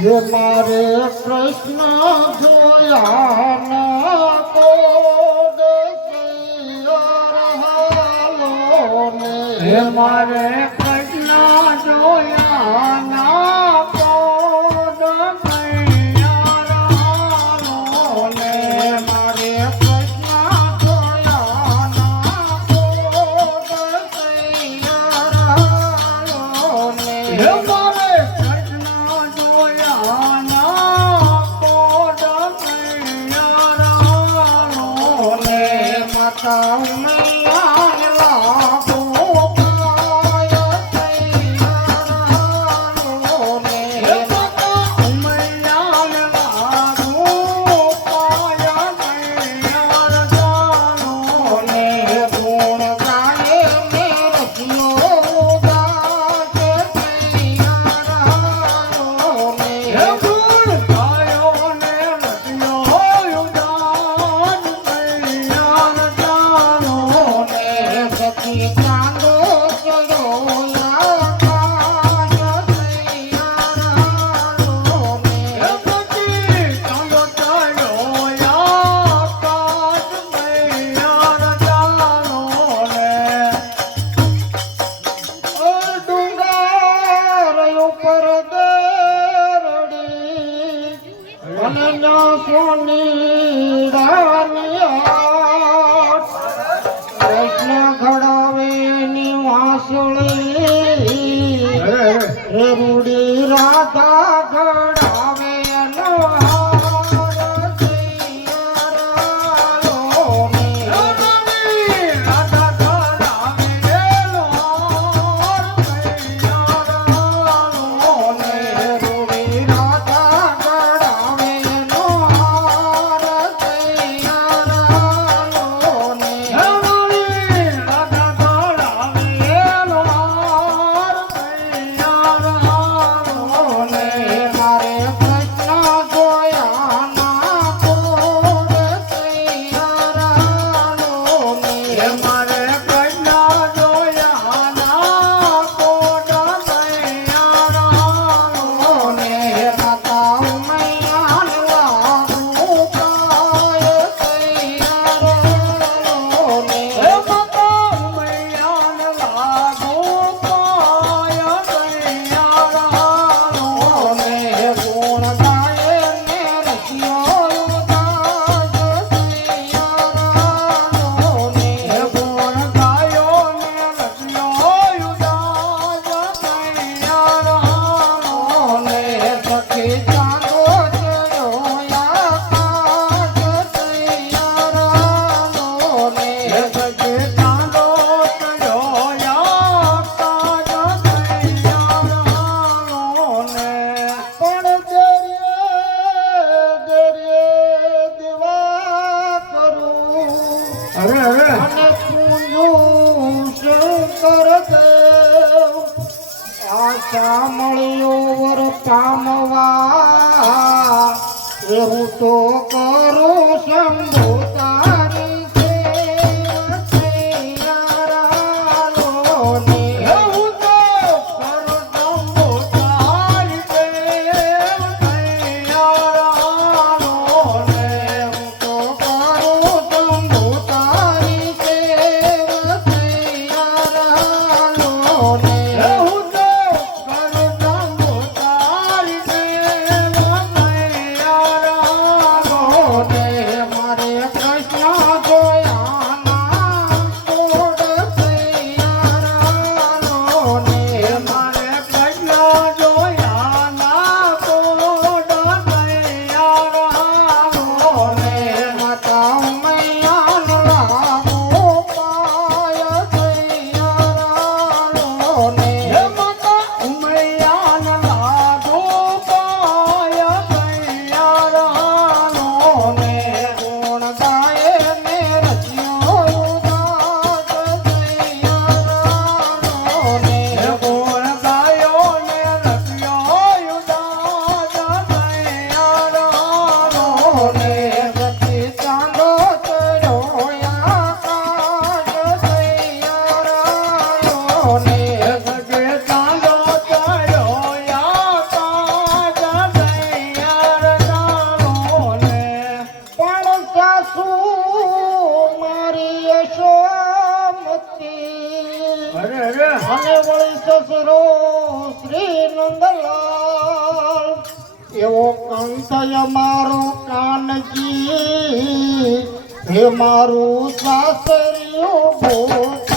ये मारे कृष्ण जोया को देखियो रहा लो ने मारे সামনে રેવડી રાધા ગણ કામવા એવું તો એવો મારું કાનજી હે મારું સાસરિયું ગોકુળ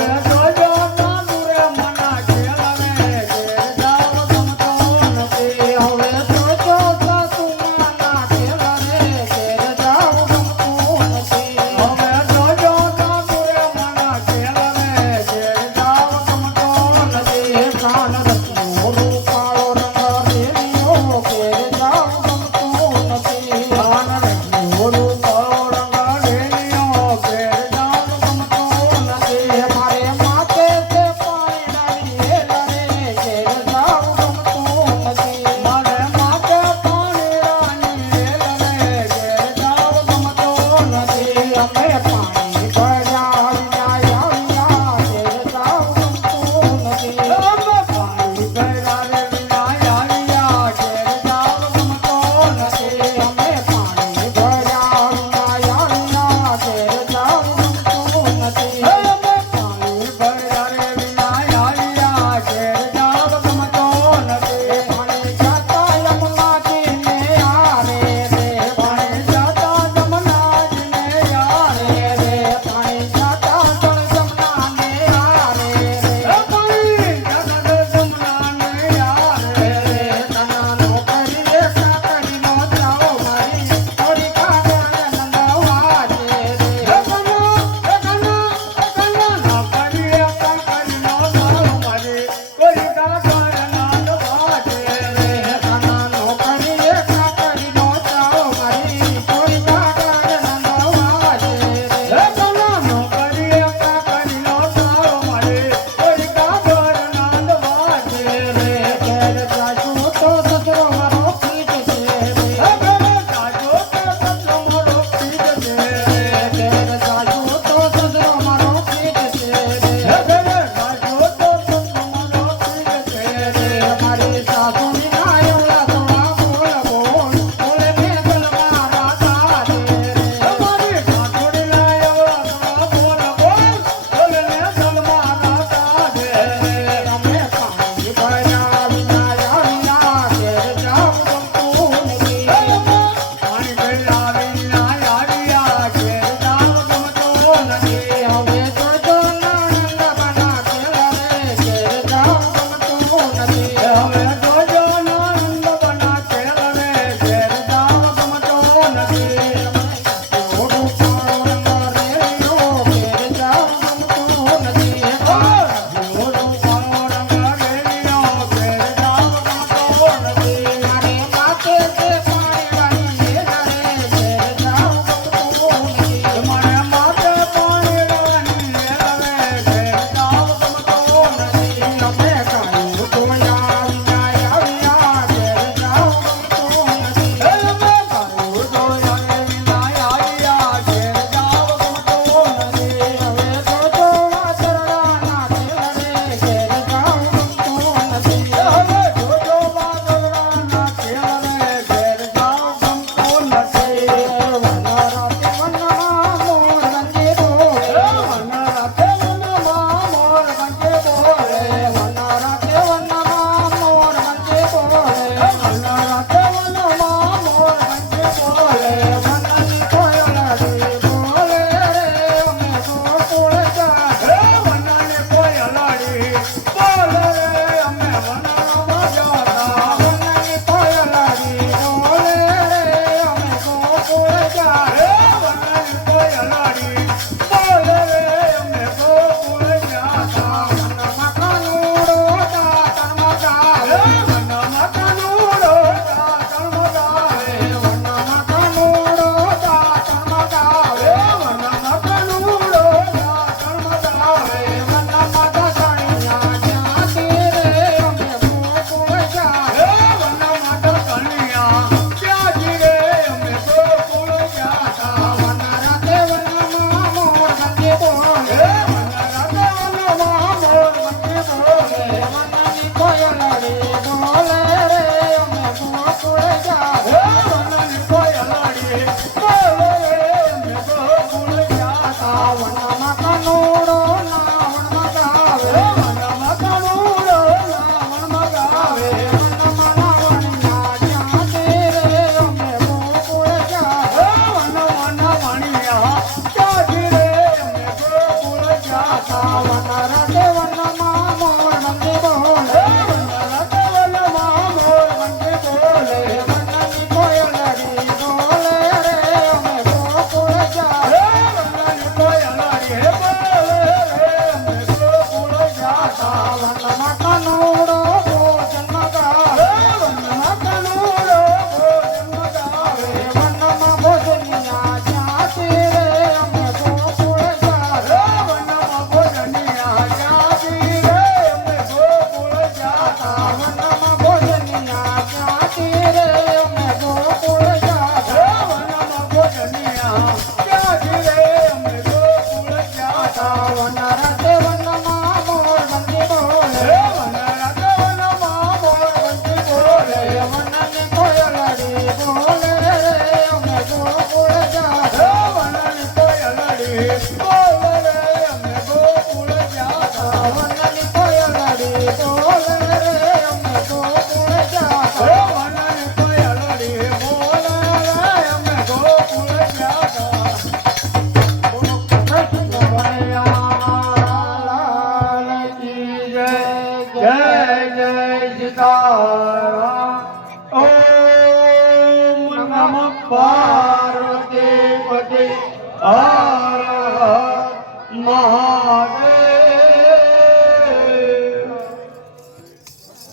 Thank you.